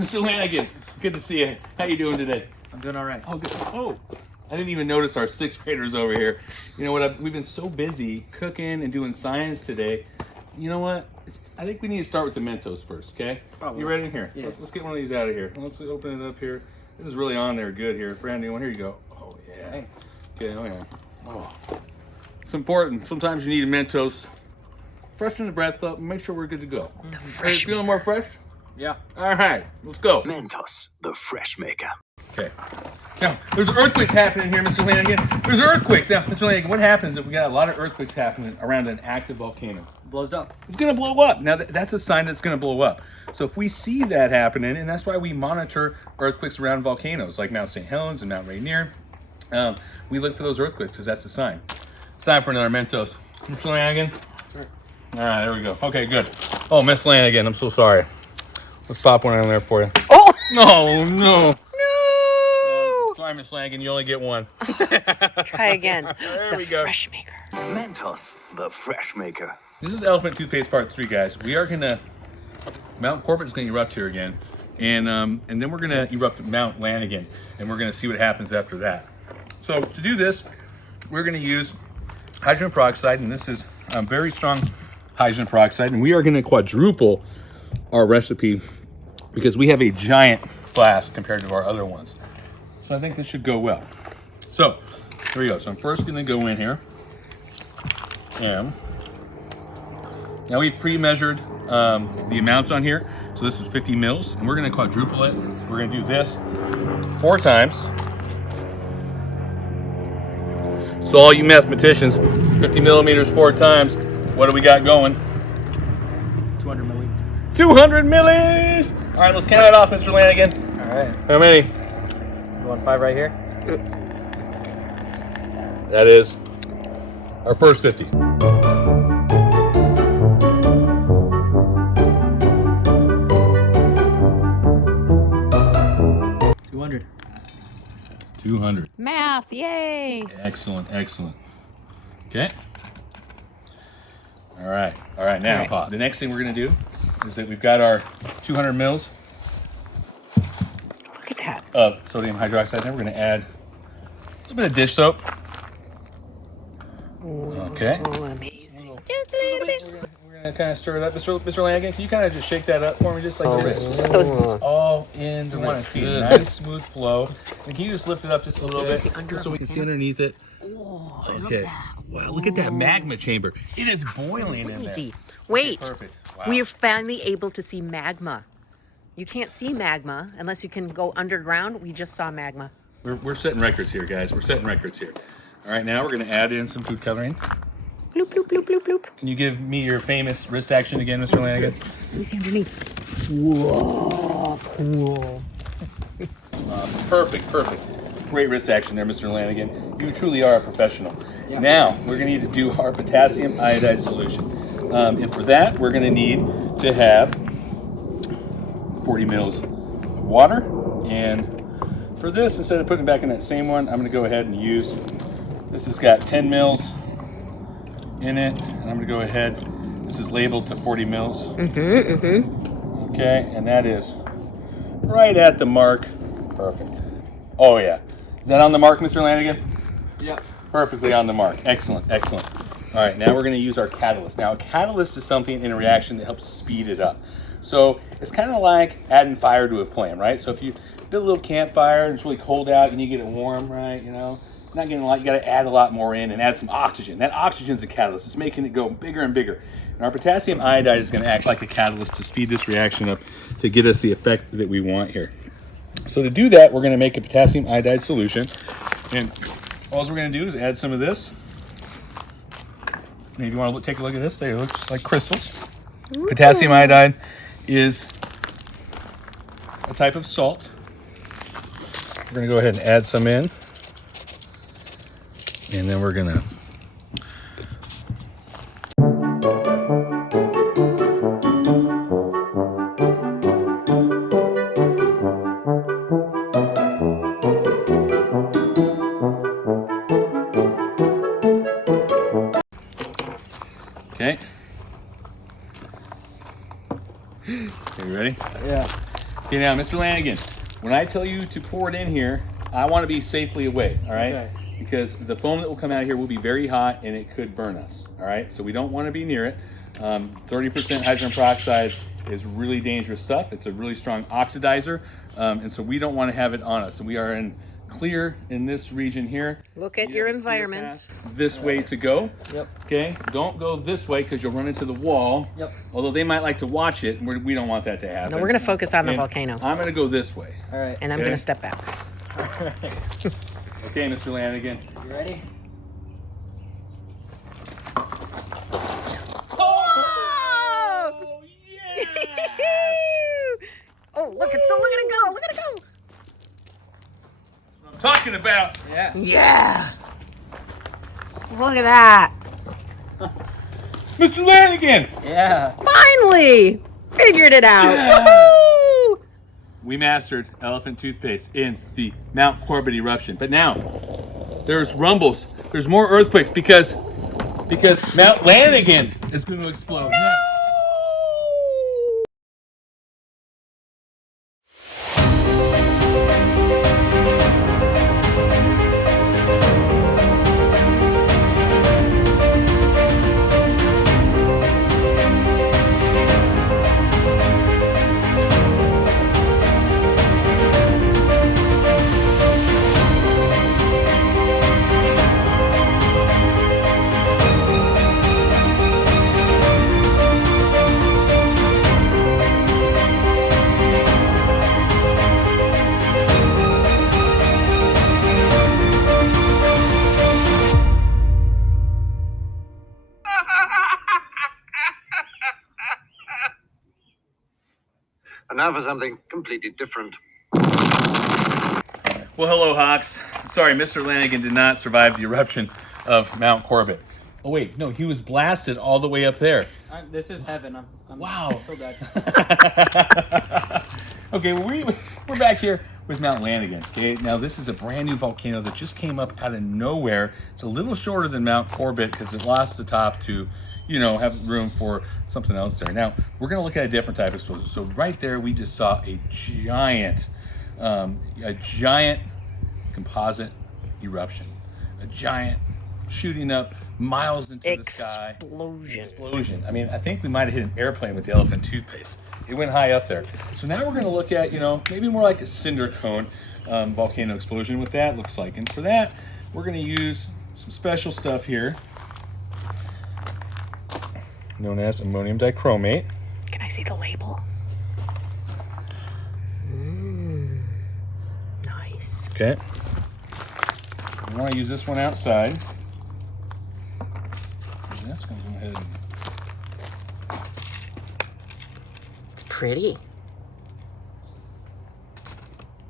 Mr. Lanigan, good to see you. How you doing today? I'm doing all right. Oh, good. Oh, I didn't even notice our sixth graders over here. You know what? We've been so busy cooking and doing science today. You know what? I think we need to start with the Mentos first, okay? Probably. You ready? Here, Yeah. let's get one of these out of here. Let's open it up here. This is really on there good here. Brand new one. Here you go. Oh, yeah. Thanks. Okay, oh, yeah. Oh. It's important. Sometimes you need a Mentos. Freshen the breath up and make sure we're good to go. Are you feeling more fresh? Yeah. All right, let's go. Mentos, the fresh maker. Okay. Now, there's earthquakes happening here, Mr. Lanigan. There's earthquakes. Now, Mr. Lanigan, what happens if we got a lot of earthquakes happening around an active volcano? Blows up. It's going to blow up. Now, that's a sign that it's going to blow up. So if we see that happening, and that's why we monitor earthquakes around volcanoes like Mount St. Helens and Mount Rainier, we look for those earthquakes because that's the sign. It's time for another Mentos. Mr. Lanigan? Sure. All right, there we go. Okay, good. Oh, Miss Lanigan, I'm so sorry. Let's pop one on there for you. Oh! No, no. No! Sorry, Miss Lanigan, you only get one. Try again. There The we go. fresh maker. Mentos, the fresh maker. This is Elephant Toothpaste Part 3, guys. We are going to... Mount Corbett's going to erupt here again. And then we're going to erupt Mount Lanigan. And we're going to see what happens after that. So to do this, we're going to use hydrogen peroxide. And this is very strong hydrogen peroxide. And we are going to quadruple our recipe because we have a giant flask compared to our other ones. So I think this should go well. So here we go. So I'm first going to go in here. And now we've pre-measured the amounts on here. So this is 50 mils, and we're going to quadruple it. We're going to do this 4 times. So all you mathematicians, 50 millimeters 4 times. What do we got going? 200 milliliters. 200 millis! All right, let's count it off, Mr. Lanigan. All right. How many? You want 5 right here? That is our first 50. 200. 200. Math, yay! Excellent, excellent. Okay. All right, now, All right. the next thing we're gonna do is that we've got our 200 mils Look at that. of sodium hydroxide. Then we're gonna add a little bit of dish soap. Okay. Oh, amazing. Just a little bit. We're gonna kind of stir it up. Mr. Lanigan, can you kind of just shake that up for me, just like this? Those All in. We want to see a nice smooth flow. And can you just lift it up just a little bit, see under just so we can see underneath it? Okay. Wow, look at that magma chamber. It is boiling in there. easy. Wait. Perfect. Wow. We are finally able to see magma. You can't see magma unless you can go underground. We just saw magma. We're setting records here, guys. We're setting records here. All right, now we're going to add in some food coloring. Bloop, bloop, bloop, bloop, bloop. Can you give me your famous wrist action again, Mr. Lanigan? Let me see underneath. Whoa, cool. Perfect, perfect. Great wrist action there, Mr. Lanigan. You truly are a professional. Yeah. Now, we're going to need to do our potassium iodide solution. And for that, we're going to need to have 40 mils of water. And for this, instead of putting it back in that same one, I'm going to go ahead and use, this has got 10 mils in it. And I'm going to go ahead, this is labeled to 40 mils. Okay, and that is right at the mark. Perfect. Oh yeah. Is that on the mark, Mr. Lanigan? Yeah. Perfectly on the mark. Excellent, excellent. All right, now we're going to use our catalyst. Now, a catalyst is something in a reaction that helps speed it up. So it's kind of like adding fire to a flame, right? So if you build a little campfire and it's really cold out and you get it warm, right? You know, not getting a lot, you got to add a lot more in and add some oxygen. That oxygen's a catalyst. It's making it go bigger and bigger. And our potassium iodide is going to act like a catalyst to speed this reaction up to get us the effect that we want here. So to do that, we're going to make a potassium iodide solution. And all we're going to do is add some of this. And if you want to take a look at this, they look just like crystals. Ooh. Potassium iodide is a type of salt. We're going to go ahead and add some in. And then we're going to okay, you ready? Yeah. Okay, now, Mr. Lanigan, when I tell you to pour it in here, I want to be safely away, all right? Okay. Because the foam that will come out of here will be very hot and it could burn us, all right? So we don't want to be near it. 30% hydrogen peroxide is really dangerous stuff. It's a really strong oxidizer, and so we don't want to have it on us. And we are in clear in this region here. Look at You your have a clear environment. path this way to go. Yep. Okay, don't go this way because you'll run into the wall. Yep. Although they might like to watch it, and we don't want that to happen. No, we're gonna focus on the And volcano. I'm gonna go this way. All right. And I'm Okay. gonna step back. Okay, Mr. Lanigan. You ready? Oh, yeah! Oh, look at it go! Look at it go! I'm talking about. Yeah. Yeah! Look at that! Mr. Lanigan! Yeah. Finally! Figured it out! Yeah. Woohoo! We mastered elephant toothpaste in the Mount Corbett eruption. But now, there's rumbles. There's more earthquakes because Mount Lanigan is going to explode. No! And now for something completely different. Well, hello, Hawks. Sorry, Mr. Lanigan did not survive the eruption of Mount Corbett. Oh, wait, no, he was blasted all the way up there. This is heaven. I'm Wow. so bad. Okay, well, we're back here with Mount Lanigan. Okay, now this is a brand new volcano that just came up out of nowhere. It's a little shorter than Mount Corbett because it lost the top to, have room for something else there. Now, we're going to look at a different type of explosion. So right there, we just saw a giant composite eruption. A giant shooting up miles into the sky. Explosion. I mean, I think we might have hit an airplane with the elephant toothpaste. It went high up there. So now we're going to look at, maybe more like a cinder cone volcano explosion, what that looks like. And for that, we're going to use some special stuff here known as ammonium dichromate. Can I see the label? Nice. Okay. I want to use this one outside. And this one's going to go ahead and... It's pretty.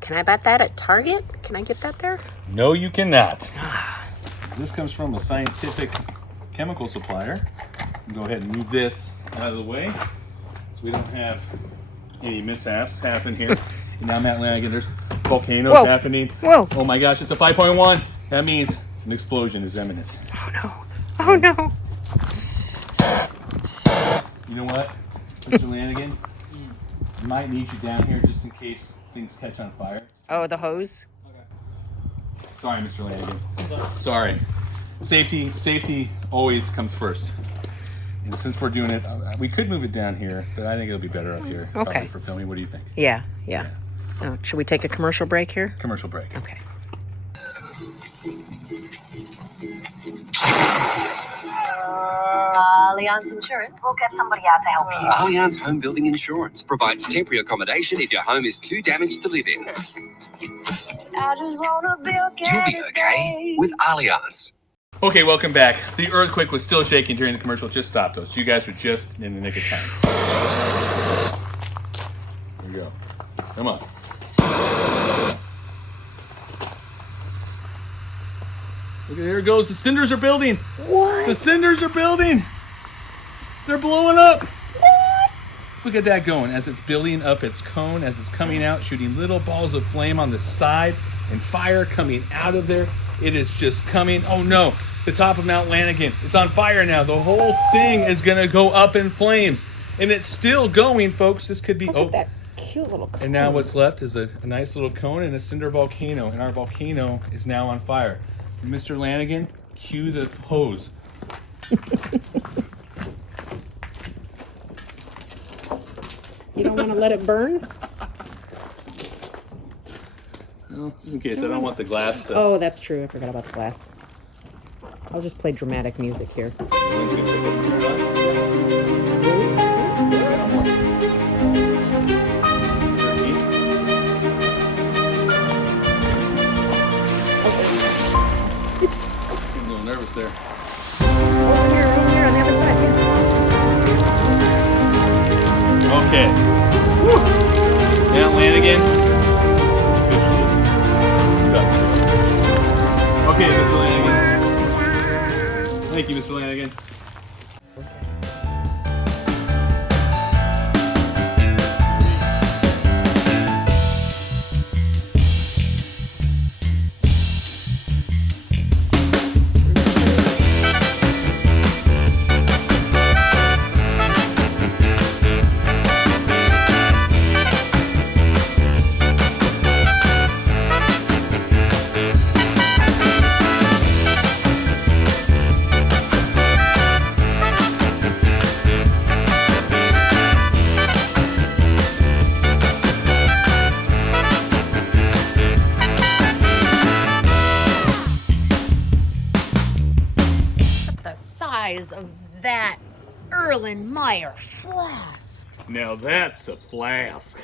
Can I bet that at Target? Can I get that there? No, you cannot. This comes from a scientific chemical supplier. Go ahead and move this out of the way so we don't have any mishaps happen here. And now, Mount Lanigan, there's volcanoes happening. Whoa. Oh my gosh, it's a 5.1. That means an explosion is imminent. Oh no. Oh no. You know what, Mr. Lanigan? I might need you down here just in case things catch on fire. Oh, the hose? Sorry, Mr. Lanigan. Sorry. Safety always comes first. And since we're doing it, we could move it down here, but I think it'll be better up here. Okay. Probably for filming. What do you think? Yeah. Oh, should we take a commercial break here? Commercial break. Okay. Allianz Insurance will get somebody out to help you. Allianz Home Building Insurance provides temporary accommodation if your home is too damaged to live in. I just wanna build You'll be okay with Allianz. Okay, welcome back. The earthquake was still shaking during the commercial. Just stopped those. You guys were just in the nick of time. Here we go. Come on. Look, there it goes. The cinders are building. What? The cinders are building. They're blowing up. What? Look at that going as it's building up its cone, as it's coming out, shooting little balls of flame on the side and fire coming out of there. It is just coming. Oh no, the top of Mount Lanigan. It's on fire now. The whole thing is going to go up in flames. And it's still going, folks. This could be... Look at that. Cute little cone. And now what's left is a nice little cone and a cinder volcano, and our volcano is now on fire. Mr. Lanigan, cue the hose. You don't want to let it burn? Well, just in case, I don't want the glass to... Oh, that's true. I forgot about the glass. I'll just play dramatic music here. Lynn's gonna pick up the I'm a little nervous there. Over here on the other side. Okay. Woo. Now Lanigan. Okay, Mr. Lanigan. Thank you, Mr. Lanigan. The size of that Erlenmeyer flask. Now that's a flask.